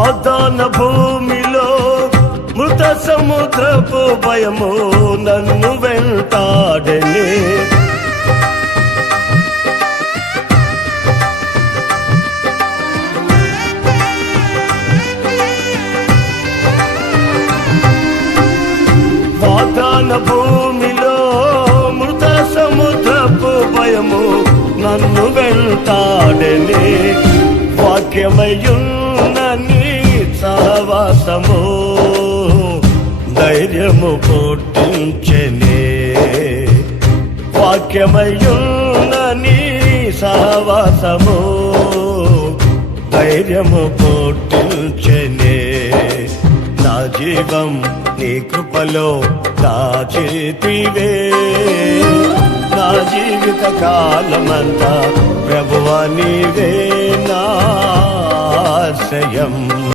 వాగ్దాన భూమిలో మృత సముద్రపు భయము నన్ను వెంటాడెనే. వాగ్దాన భూమిలో మృత సముద్రపు భయము నన్ను వెంటాడెనే. వాక్యమయున్న నీ సహవాసము ధైర్యము పుట్టించెనే. వాక్యమయున్న నీ సహవాసము ధైర్యము పుట్టించెనే. నా జీవం నీ కృపలో దాచితివే. నా జీవిత కాలమంతా ప్రభువా నీవే నా ఆశ్రయం.